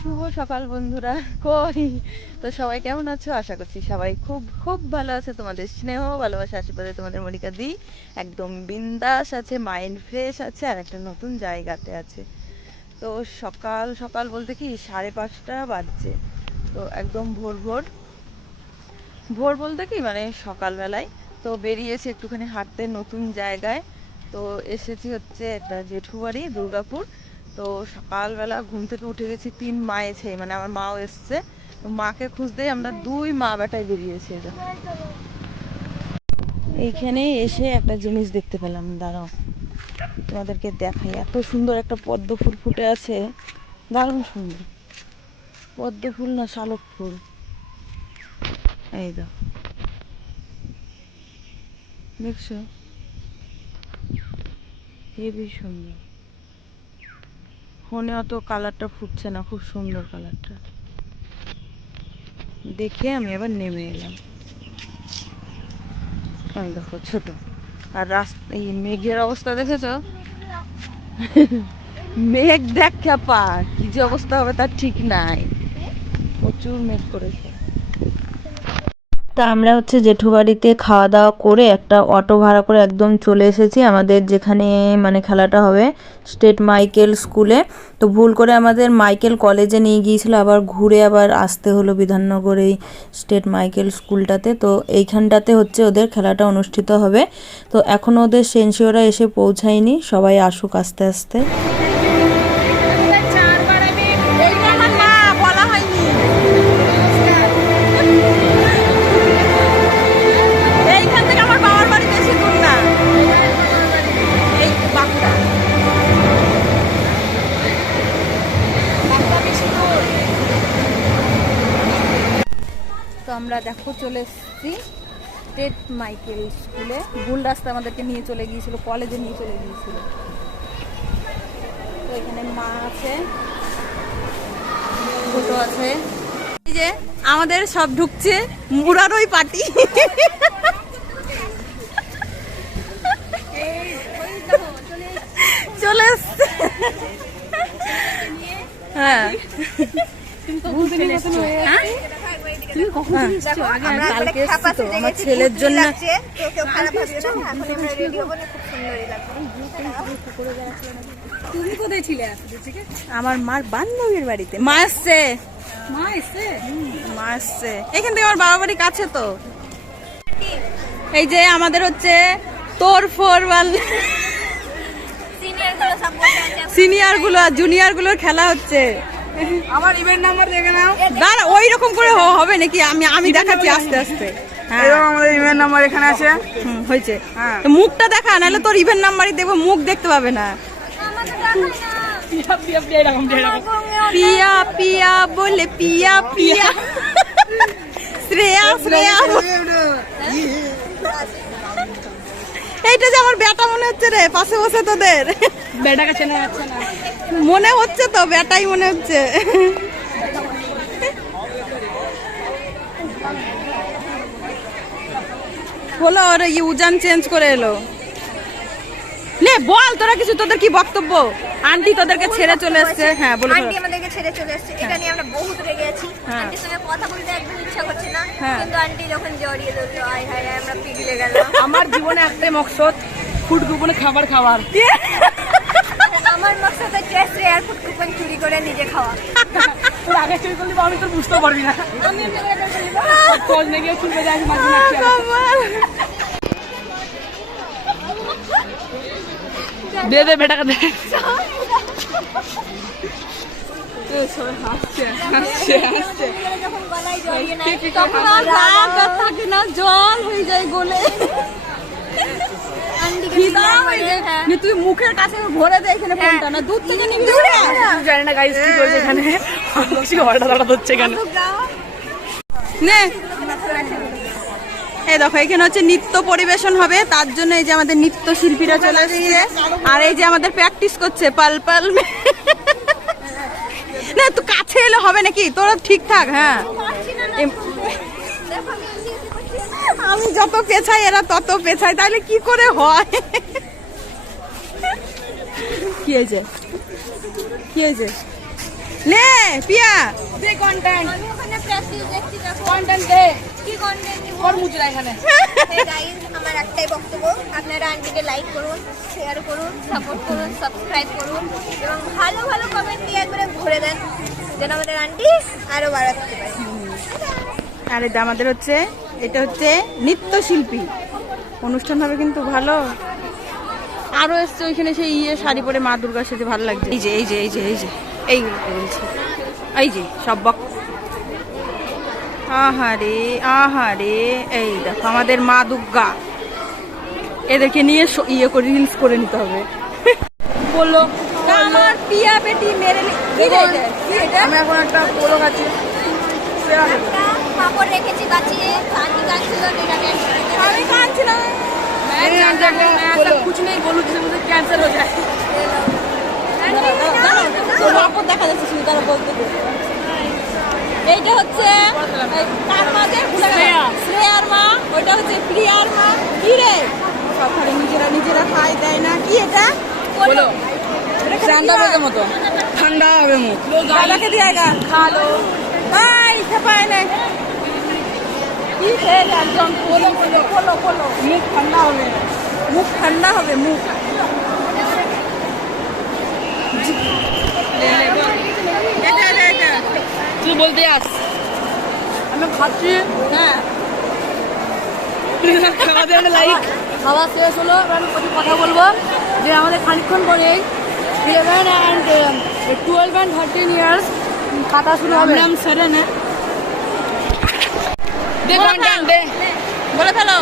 শুভ সকাল বন্ধুরা। কই তো সবাই কেমন আছো? আশা করছি সবাই খুব খুব ভালো আছে। তোমাদের স্নেহ ভালোবাসা আশীর্বাদে তোমাদের মনিকা দি একদম বিন্দাস আছে, মাইন্ড ফ্রেশ আছে, আর একটা নতুন জায়গাতে আছে। তো সকাল সকাল বলতে কি 5:30 বাজছে। তো একদম ভোর ভোর, ভোর বলতে কি মানে সকালবেলায় তো বেরিয়েছি একটুখানি হাঁটতে নতুন জায়গায়। তো এসেছি হচ্ছে একটা জেঠু বাড়ি, দুর্গাপুর। তো সকালবেলা ঘুম থেকে উঠে গেছি, 3 মা এসে মানে আমার মাও এসছে। তো মাকে খুঁজতেই আমরা 2 মা বেটায় বেরিয়েছি। এটা এইখানে এসে একটা জিনিস দেখতে পেলাম, দাঁড়াও তোমাদেরকে দেখাই। এত সুন্দর একটা পদ্ম ফুল ফুটে আছে, দারুণ সুন্দর। পদ্ম ফুল না শালক ফুল, এই দাও দেখছো, হেবি সুন্দর। ফোনে অত কালারটা ফুটছে না, খুব সুন্দর কালারটা দেখে আমি আবার নেমে এলাম। আমি দেখো ছোট, আর রাস্তা এই মেঘের অবস্থা দেখেছো? মেঘ দেখ খ্যাপা, কি যে অবস্থা হবে তার ঠিক নাই, প্রচুর মেঘ করেছে। তা আমরা হচ্ছে জেঠু বাড়িতে খাওয়া দাওয়া করে একটা অটো ভাড়া করে একদম চলে এসেছি আমাদের যেখানে মানে খেলাটা হবে, স্টেট মাইকেল স্কুলে। তো ভুল করে আমাদের মাইকেল কলেজে নিয়ে গিয়েছিল, আবার ঘুরে আবার আসতে হলো বিধাননগর এই স্টেট মাইকেল স্কুলটাতে। তো এইখানটাতে হচ্ছে ওদের খেলাটা অনুষ্ঠিত হবে। তো এখনও ওদের সেনসিওরা এসে পৌঁছায়নি, সবাই আসুক আস্তে আস্তে। তো আমরা দেখো চলে এসেছি স্টেট মাইকেল স্কুলে। ভুল রাস্তা আমাদেরকে নিয়ে চলে গিয়েছিল, কলেজে নিয়ে চলে গিয়েছিল। তো এখানে মা আছে, ছোট আছে, এই যে আমাদের সব ঢুকছে মুরার ওই পার্টি। চলে এসছে, হ্যাঁ আমার ছেলের জন্য। তুমি কোথায় ছিলে? আমার মার বান্ধবীর বাড়িতে মা এসছে। মা এসছে এখান থেকে, আমার বাবা বাড়ি কাছে। তো এই যে আমাদের হচ্ছে তোর ফোর সিনিয়র গুলো আর জুনিয়র গুলোর খেলা হচ্ছে। আমার ইভেন্ট নাম্বার দেখে নাও। দাঁড়া, ওই রকম করে হবে নাকি? আমি দেখাচ্ছি আস্তে আস্তে। হ্যাঁ, আমাদের ইভেন্ট নাম্বার এখানে আছে। হয়েছে, হ্যাঁ। মুখটা দেখা, নাহলে তোর ইভেন্ট নাম্বারই দেখবো, মুখ দেখতে পাবে না। পিয়া পিয়া বলে পিয়া পিয়া, শ্রেয়া শ্রেয়া। এইটা যে আমার বেটা মনে হচ্ছে রে, পাশে বসে তোদের বেটাকে চেনা যাচ্ছে না মনে হচ্ছে, তো বেটাই মনে হচ্ছে। হলো ওর উজান চেঞ্জ করে এলো। নে বল তোরা কিছু, তোদের কি বক্তব্য? আন্টি তোদেরকে ছেড়ে চলে এসেছে। হ্যাঁ বলো। আন্টি আমাদেরকে ছেড়ে চলে এসেছে, এটা নিয়ে আমরা বহুত রেগে আছি। আন্টির সঙ্গে কথা বলতে একদম ইচ্ছা করছে না, কিন্তু আন্টি যখন জড়িয়ে ধরলো, আয় হায় আমরা পিঘলে গেলাম। আমার জীবনে একটাই মকসদ, ফুড কুপনে খাবার খাওয়ার। আমার মকসদ হচ্ছে শ্রেয়ার ফুড কুপন চুরি করে নিজে খাওয়া। তোর আগে চুরি করলি আমি তোর বুঝতেও পারবি না। আমি খোঁজ নিয়ে গিয়ে চুরি করে যাই মাঝে দে দে বেটাকে দে। হাসছে হাসছে হাসছে। যখন গলায় জড়িয়ে নেয় তখন আর রাগ আর থাকে না, জল হয়ে যায় গোলে। তুই মুখের কাছে ভরে দে এখানে ফোনটা, না দূর থেকে নিবি। জানি না গাইস কি করছে এখানে, হঠাৎ হচ্ছে কেন। নে এই দেখো, এখানে হচ্ছে নৃত্য পরিবেশন হবে, তার জন্য এই যে আমাদের নৃত্য শিল্পীরা চলে এসেছে। আর এই যে আমাদের প্র্যাকটিস করছে পাল পাল। না তুই কাছে এলে হবে নাকি, তোরা ঠিকঠাক। হ্যাঁ আমি যত পেছাই এরা তত পেছাই, তাহলে কি করে হয়? কি হয়েছে, কি হয়েছে? নে পিয়া দে কন্টেন্ট, আমি ওখানে প্র্যাকটিস দেখছি দেখো কন্টেন্ট দে। কি কন্টেন্ট দিব। কর মুজরা এখানে। Hey guys, আমার একটাই বক্তব্য, আপনারা আন্টিকে লাইক করুন, শেয়ার করুন, সাপোর্ট করুন, সাবস্ক্রাইব করুন এবং ভালো ভালো কমেন্ট দিয়ে একবারে ভরে দেন যেন আমাদের আন্টি আরো বাড়াতে পারে। আর এটা আমাদের হচ্ছে, এটা হচ্ছে নৃত্যশিল্পী অনুষ্ঠান হবে কিন্তু ভালো। আরো এসছে ওইখানে সেই শাড়ি পরে মা দুর্গা সেজে ভালো লাগছে। এই যে এই যে এই যে এই যে এইগুলো বলছি, এই যে সব বক। আহারে আহারে, এই দেখো আমাদের মা দুর্গা, এদেরকে নিয়ে ইয়ে করে রিলস করে নিতে হবে। বললো আমার পিয়া বেটি মেরে কি রে এটা? কি এটা? আমি এখন একটা পোলো খাচ্ছি। একটা পাপড় রেখেছি বাঁচিয়ে, আন্টি কাঁদছিল নিরামিষ। আমি কাঁদছিলাম। कुछ नहीं बोलूँ जिससे मुझे कैंसर हो जाए। পাপড় দেখা যাচ্ছে শুধু, তারা বলতে দে। এইটা হচ্ছে কার মা যে ভুলে গেলাম। শ্রেয়ার মা, ওইটা হচ্ছে প্রিয়ার মা। কি রে সব খালি নিজেরা নিজেরা খাই দেয় না। কি এটা? बोलो ঠান্ডা বেগের মতো ठंडा হবে মুখ। দাদাকে দিয়েগা खा लो। ভাই খেপায় না কি খেয়ে একদম পোলো পোলো পোলো পোলো মুখ ঠান্ডা হবে। মুখ ঠান্ডা হবে মুখ। এটা এটা এটা তুই বলতে আস। আমি খাচ্ছি। হ্যাঁ খাওয়া দাওয়া লাইক। খাওয়া শেষ হলো, এবার আমি কথা বলবো যে আমাদের খানিকক্ষণ পরেই 11 and 12 and 13 ইয়ার্স খাতা শুরু হবে। নাম সেরেনে দে কন্টেন্ট দে। বলে ফেলো।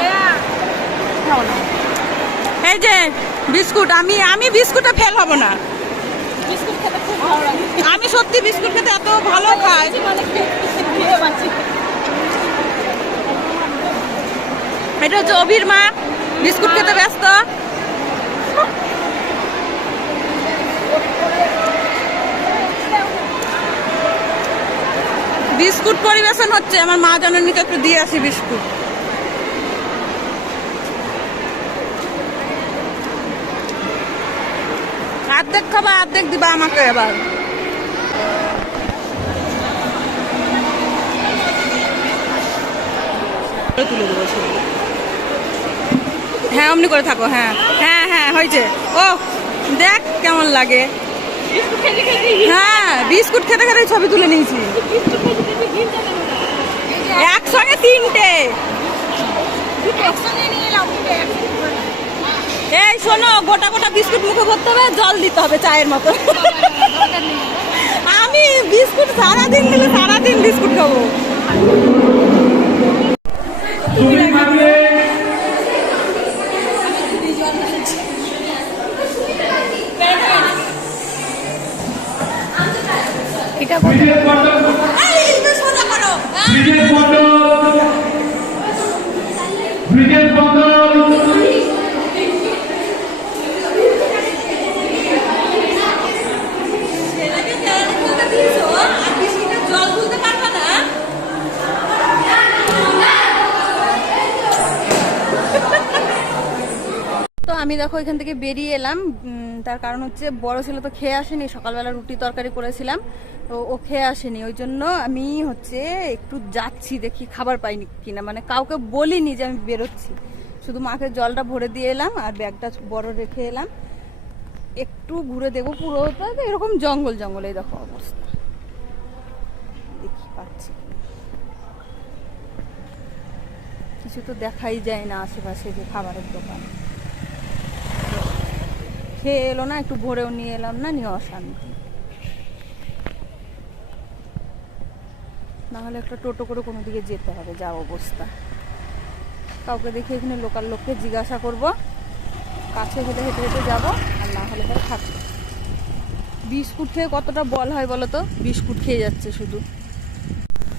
এই যে বিস্কুট, আমি বিস্কুটে ফেল হব না। বিস্কুট খেতে খুব ভালো লাগে। আমি সত্যি বিস্কুট খেতে এত ভালো খাই। এটা হচ্ছে অভির মা, বিস্কুট খেতে ব্যস্ত। বিস্কুট পরিবেশন হচ্ছে, আমার মা জননীকে একটু দিয়ে আসি বিস্কুট। অর্ধেক খাবা, অর্ধেক দিবা আমাকে এবার। তুলে দেবো শুধু। হ্যাঁ অমনি করে থাকো। হ্যাঁ হ্যাঁ হ্যাঁ হয়েছে। ও দেখ কেমন লাগে। হ্যাঁ বিস্কুট খেতে খেতে ছবি তুলে নিয়েছি একসঙ্গে 3টে। এই শোনো, গোটা গোটা বিস্কুট মুখে ভরতে হবে, জল দিতে হবে চায়ের মতো। আমি বিস্কুট সারাদিন দিলে সারাদিন বিস্কুট খাবো। এটা জল তুলতে পারবে না। তো আমি দেখো এখান থেকে বেরিয়ে এলাম। তার কারণ হচ্ছে বড় ছেলে তো খেয়ে আসেনি, সকালবেলা রুটি তরকারি করেছিলাম, তো ও খেয়ে আসেনি। ওই জন্য আমি হচ্ছে একটু যাচ্ছি, দেখি খাবার পাইনি কিনা। মানে কাউকে বলিনি যে আমি বেরোচ্ছি, শুধু মাকে জলটা ভরে দিয়ে এলাম আর ব্যাগটা বড় রেখে এলাম। একটু ঘুরে দেখবো, পুরোটা তো এরকম জঙ্গল জঙ্গল। এই দেখো অবস্থা, দেখি পাচ্ছি কিছু তো দেখাই যায় না আশেপাশে যে খাবারের দোকান। খেয়ে এলো না, একটু ভোরেও নিয়ে এলাম না, নিয়ে অশান্তি। নাহলে একটা টোটো করে কোনো দিকে যেতে হবে, যা অবস্থা। কাউকে দেখে এখানে লোকাল লোককে জিজ্ঞাসা করব, কাছে হেঁটে হেঁটে হেঁটে যাবো, আর না হলে তাই থাকবো। বিস্কুট খেয়ে কতটা বল হয় বলো তো, বিস্কুট খেয়ে যাচ্ছে শুধু।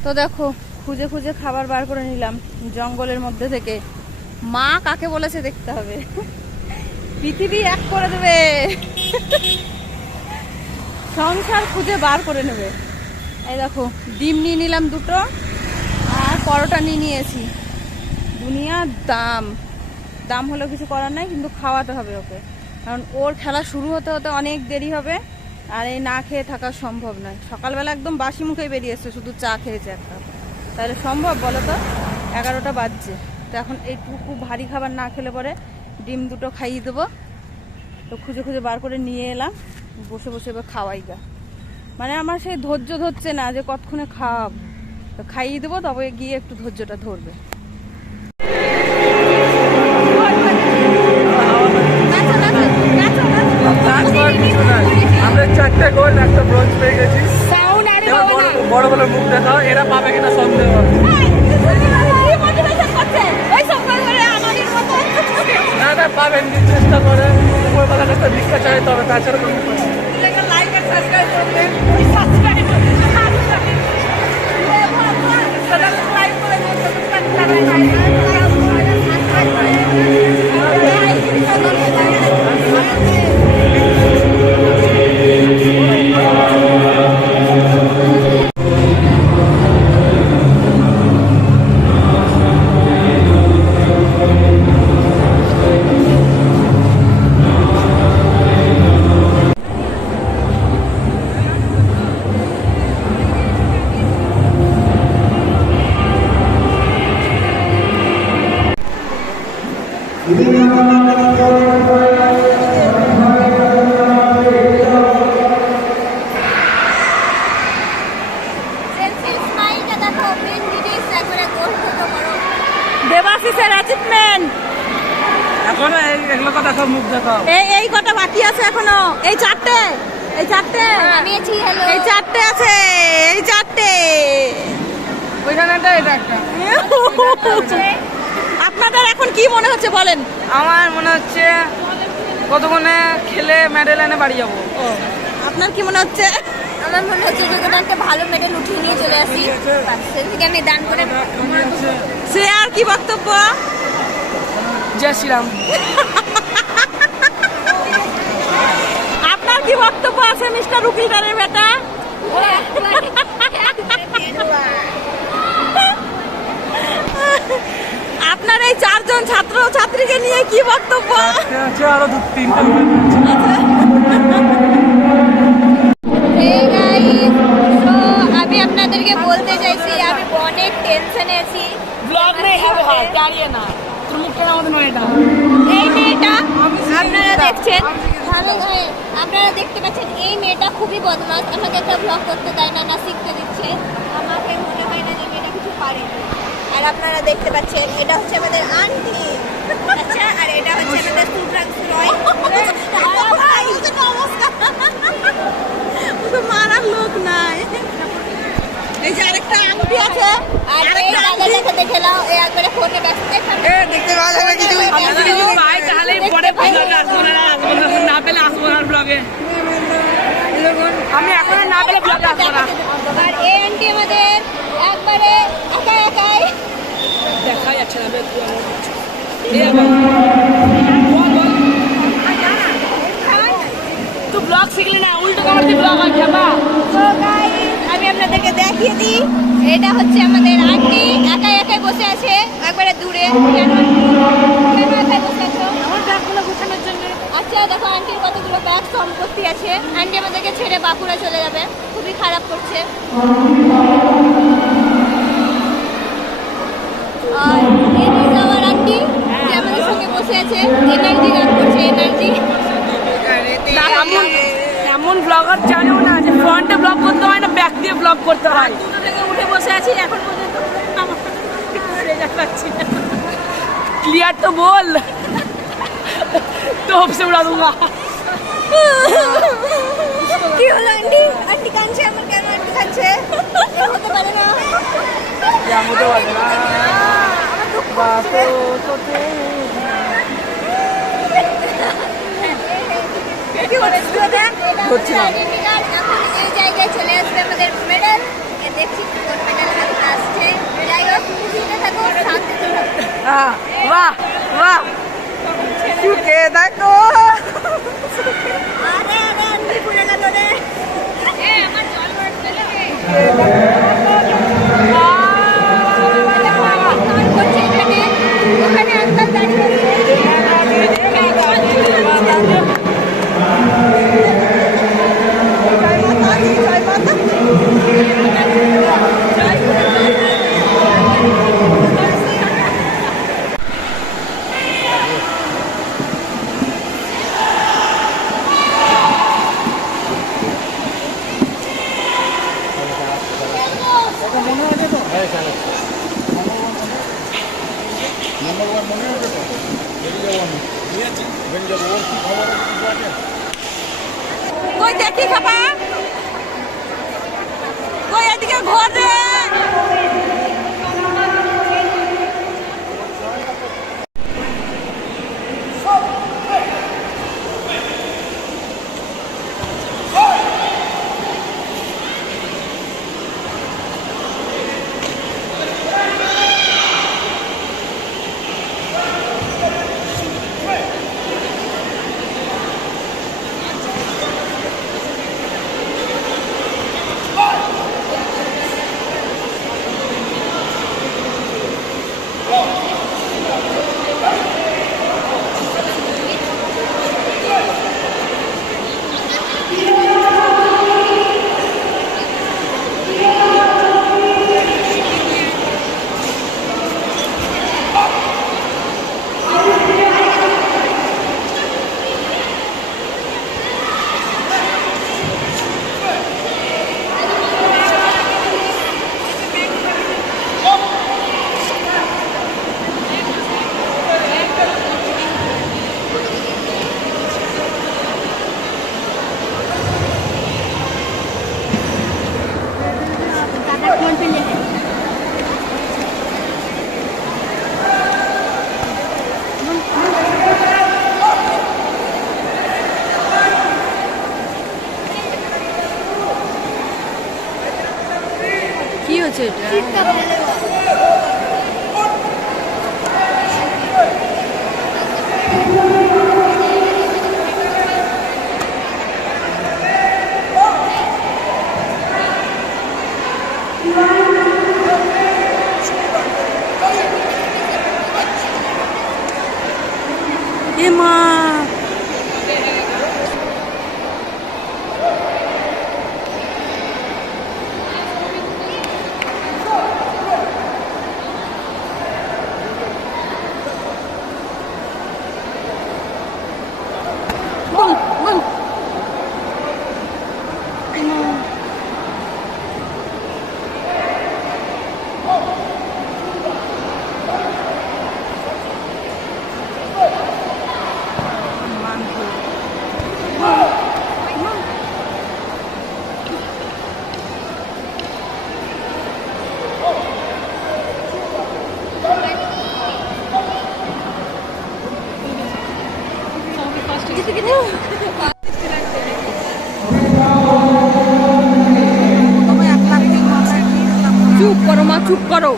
তো দেখো খুঁজে খুঁজে খাবার বার করে নিলাম জঙ্গলের মধ্যে থেকে। মা কাকে বলেছে দেখতে হবে, পৃথিবী এক করে দেবে, সংসার খুঁজে বার করে নেবে। এই দেখো ডিম নিয়ে নিলাম 2টো, আর পরোটা নিয়ে নিয়েছি। দুনিয়ার দাম, দাম হলেও কিছু করার নাই, কিন্তু খাওয়াতে হবে ওকে, কারণ ওর খেলা শুরু হতে হতে অনেক দেরি হবে। আর এই না খেয়ে থাকা সম্ভব নয়। সকালবেলা একদম বাসি মুখে বেরিয়ে এসছে, শুধু চা খেয়েছে একটা, তাহলে সম্ভব বলো তো? 11টা বাজছে, তো এখন এইটুকু ভারী খাবার না খেলে পরে ডিম দুটো খাইয়ে দেবো। তো খুঁজে খুঁজে বার করে নিয়ে এলাম, বসে বসে এবার খাওয়াই গা। মানে আমার সেই ধৈর্য ধরছে না যে কতক্ষণে খাওয়াবো, তো খাইয়ে দেবো, তবে গিয়ে একটু ধৈর্যটা ধরবে। আমরা 4টে গোল্ড একটা ব্রোঞ্জ পেয়ে গেছি। বড় বড় মুখ দেখাও, এরা পাবে কিনা সন্দেহ। না না, পাবেন, চেষ্টা করে উপরবেলার একটা ভিক্ষা চাই, তবে তাছাড়া কোনো দেবাশিসের অ্যাচিভমেন্ট এখন এগুলো কথা সব মুখ দেখাও। এই কটা বাকি আছে এখনো, এই চারটে আমি আছি, হ্যালো। এই চারটে আছে, এই চারটে। ওইখানে এটা একটা। আপনাদের এখন কি মনে হচ্ছে বলেন? আমার মনে হচ্ছে কতক্ষণে খেলে মেডেল এনে বাড়ি যাবো। আপনার কি মনে হচ্ছে? আমার মনে হচ্ছে যে কোনো একটা ভালো মেডেল উঠিয়ে নিয়ে চলে আসি, সেদিকে আমি দান করে। সে আর কি বক্তব্য? জয় শ্রীরাম। আপনার কি বক্তব্য আছে মিস্টার উকিলদারের বেটা? আপনার এই 4জন ছাত্র ছাত্রীকে নিয়ে কি বক্তব্য? আরো 2-3টা Hey guys, so আমি আপনাদেরকে বলতে চাইছি আমি অনেক টেনশনে আছি। ব্লগ নেই হবে, হ্যাঁ দাঁড়িয়ে না, তোর মুখটা আমাদের নয়। এটা এই মেয়েটা আপনারা দেখছেন, ভালো করে আপনারা দেখতে পাচ্ছেন, এই মেয়েটা খুবই বদমাশ, আমাকে একটা ব্লগ করতে দেয় না, না শিখতে দিচ্ছে। আমাকে মনে হয় না যে মেয়েটা কিছু পারে। আর আপনারা দেখতে পাচ্ছেন এটা হচ্ছে আমাদের আন্টি, আচ্ছা, আর এটা হচ্ছে আমাদের সুব্রাংশু রয়। মারার লোক নাই। এই যে আরেকটা আংটি আছে, আর এই দাদাটাকে দেখে নাও, এই একবারে ফোনে ব্যস্ত। দেখতে ভালো লাগে কিছু ভাই, তাহলে পরে আসবো না পেলে আসবো না ব্লগে। আমি এখন না পেলে ব্লগে আসবো না। আর এই আন্টি আমাদের একবারে একা একাই দেখা যাচ্ছে না। তুই ব্লগ শিখলি না, উল্টো কামার দিয়ে ব্লগ হয় খেপা। তো গাইস আমি আপনাদেরকে দেখিয়ে দিই, এটা হচ্ছে আমাদের আন্টি একাই একাই বসে আছে একবারে দূরে। কেন একাই বসে আছো? আমার ব্যাগগুলো গোছানোর জন্য। আচ্ছা দেখো আন্টির কতগুলো ব্যাগ সম্পত্তি আছে, আন্টি আমাদেরকে ছেড়ে বাঁকুড়া চলে যাবে, খুবই খারাপ করছে। আর এই আমার আন্টি যে আমাদের সঙ্গে বসে আছে, এনার্জি গান করছে, এনার্জি। এমন ব্লগার জানেও না যে ফ্রন্টে ব্লগ করতে হয় না ব্যাক দিয়ে ব্লগ করতে হয়। দুটো থেকে উঠে বসে আছি এখন পর্যন্ত, আমার রেজাল্ট পাচ্ছি না। क्लियर तो बोल, तो से उड़ा दूंगा। কি হলো আন্টি? আন্টি কাঁদছে, আমার কেন আন্টি কাঁদছে? এ হতে পারে না। কেমন তো বাজে না আমার দুঃখ হচ্ছে। কি হচ্ছে ওটা? হচ্ছিলাম। এখন এই জায়গায় চলে আসবে আমাদের মেডেল। দেখছি কোন মেডেল হাতে আসছে। যাই হোক, খুশিতে থাকো, শান্তিতে থাকো। वाह वाह, চুকে দেখো। আরে আরে আন্টি পুড়ে গেল রে। আমার জল পড়ছে রে। করছে এখানে, ওখানে আঙ্কেল দাঁড়িয়ে আছে। কি খাবা? কই এদিকে ঘরে। কি হচ্ছে এটা? এ মা, বল বল। চুপ করো মা, চুপ করো।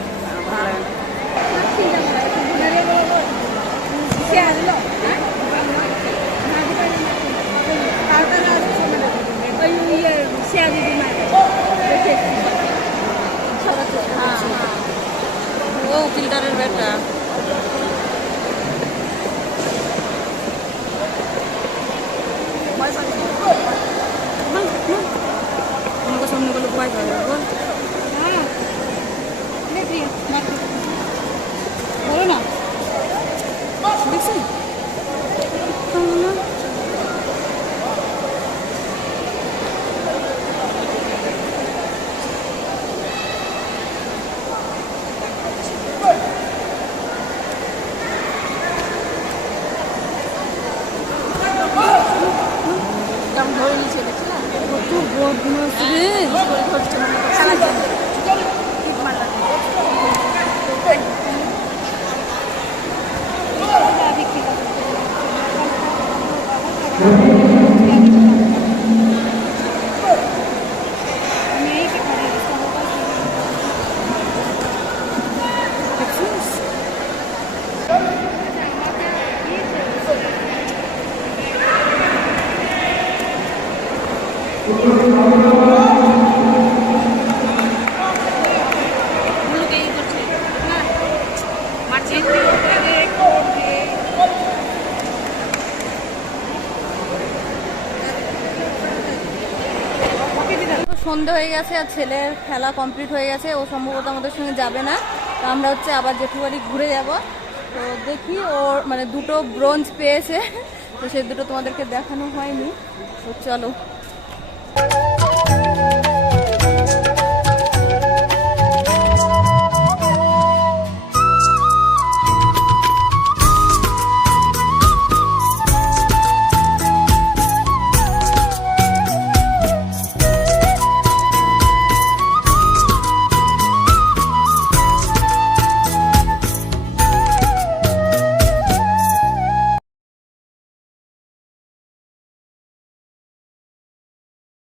ও ফিল্টারের ব্যাটা। সামনে গেলে ভয় পাবে, বল বলো না, দেখছি ধরে নিচে দেখছি কত বদমাস রে। সন্ধে হয়ে গেছে আর ছেলের খেলা কমপ্লিট হয়ে গেছে, ও সম্ভবত আমাদের সঙ্গে যাবে না। তো আমরা হচ্ছে আবার জেঠুবাড়ি ঘুরে যাব। তো দেখি ওর মানে দুটো ব্রোঞ্জ পেয়েছে, তো সেই দুটো তোমাদেরকে দেখানো হয়নি। তো চলো।